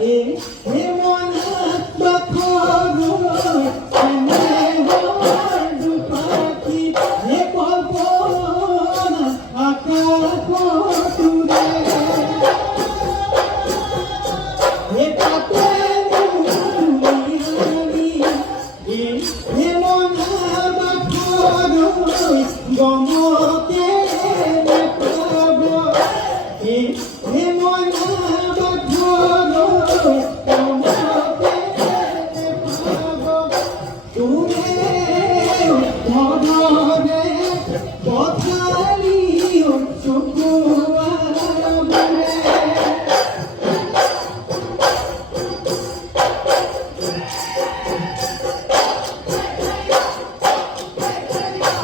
এ হে মনা বাখরো এনে হয় দুপাখি হে কল্পনা আকাশ তুরে হে পাতে মুনি হে মনা বাখরো গমকে পাব হে মনা বাখরো গমকে পাব তুমি মধরে পথালিও চকুয়ারে